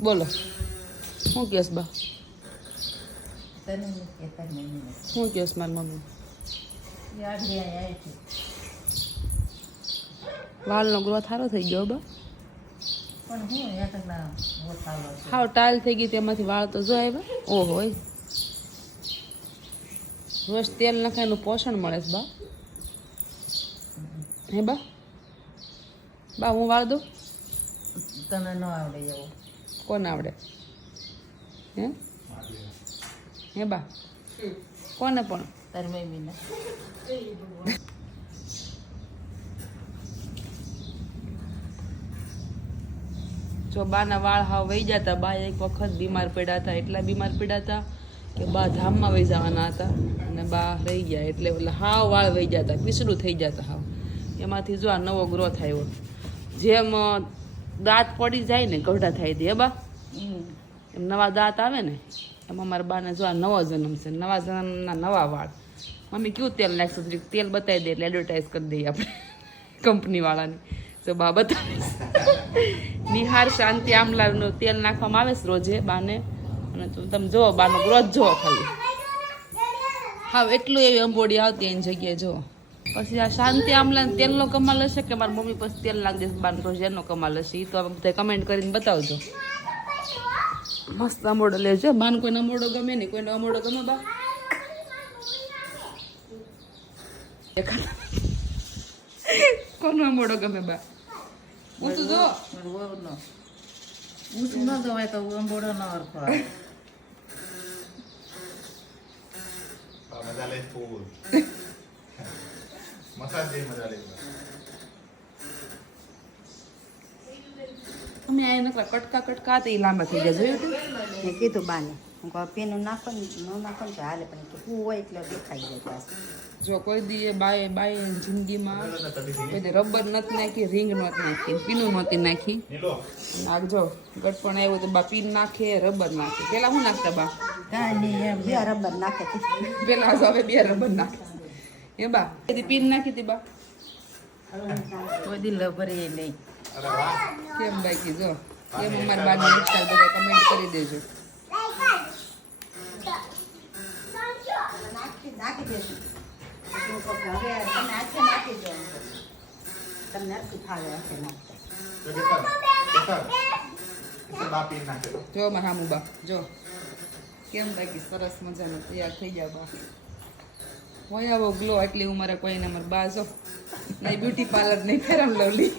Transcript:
બોલો શું કેસ બા શું કેસ મારી મમ્મી વાળનો ગ્રોથ સારો થઈ ગયો બા હાવ ટાઈલ થઈ ગઈ તેમાંથી વાળ તો જો આવ્યા ઓહો રોજ તેલ નખાયનું પોષણ મળે છે બા હે બા બા હું વાળ દઉં તને ન આવડે એવું કોને આવડે હે હે બા કોને પણ તારી મમ્મીને જો બાના વાળ હાવ વહી જતા બા એક વખત બીમાર પડ્યા હતા એટલા બીમાર પડ્યા હતા કે બા ધામમાં વહી જવાના હતા અને બા રહી ગયા એટલે હાવ વાળ વહી જતા પીસડું થઈ જતા હાવ એમાંથી જો આ નવો ગ્રોથ આવ્યો જેમ દાંત પડી જાય ને ગઢા થાય તે બા એમ નવા દાંત આવે ને એમાં મારા બાને જો આ નવો જન્મ છે નવા જન્મના નવા વાળ મમ્મી કયું તેલ નાખશે તેલ બતાવી દે એટલે એડવર્ટાઈઝ કરી દઈએ આપણે કંપનીવાળાની તો બા બતાવીશ નિહાર શાંતિ આમલાનું તેલ નાખવામાં આવે છે રોજે બાને અને તમે જુઓ બાનો ગ્રોથ જુઓ ખાલી હા એટલું એવી અંબોડી આવતી એની જગ્યાએ જુઓ પછી આ શાંતિ આમલા તેલનો કમાલ હશે કે મારી મમ્મી પછી તેલ નાખી દેશે બાનો રોજ એનો કમાલ હશે એ તો હવે બધા કમેન્ટ કરીને બતાવજો મસ્ત અંબોડો લેજો બાન કોઈને અંબોડો ગમે નહીં કોઈને અંબોડો ગમે બા કોનો અંબોડો ગમે બા ઊંચું જો ઊંચું ન જવાય તો અંબોડો ન હરખો આવે મજા લે ફૂલ મસાજ દે મજા લે અમે આ નકરા કટકા કટકા તે લાંબા થઈ ગયા જોયું તું મેં કીધું બાને હું કહું પેનું નાખો ને ન નાખો ને તો હાલે પણ કે હું હોય એટલે દેખાઈ જાય પાછું જો કોઈ દી બાય બાય જિંદગીમાં કોઈ દી રબર નથી નાખી રીંગ નહોતી નાખી પીનું નહોતી નાખી નીલો નાખજો ગટપણ આવ્યું તો બા પીન નાખે રબર નાખે પેલા શું નાખતા બા કાંઈ નહીં એમ બે રબર નાખે પેલા હવે બે રબર નાખે એ બા કદી પીન નાખી હતી બા કોઈ દી લભરે નહીં અરે વાહ કેમ બાકી જો કેમ અમારા બાની હેરસ્ટાઈલ બધા કમેન્ટ કરી દેજો નાખી દેશું હવે તમે હાથે નાખી દો તમને હરખું ફાવે હાથે નાખતા તો કે બાપી નાખે જો મારા હામુ બા જો કેમ બાકી સરસ મજાનો તૈયાર થઈ ગયા બા હોય આવો ગ્લો આટલી ઉંમરે કોઈને અમારે બા જો નહીં બ્યુટી પાર્લર નહીં ફેરન લવલી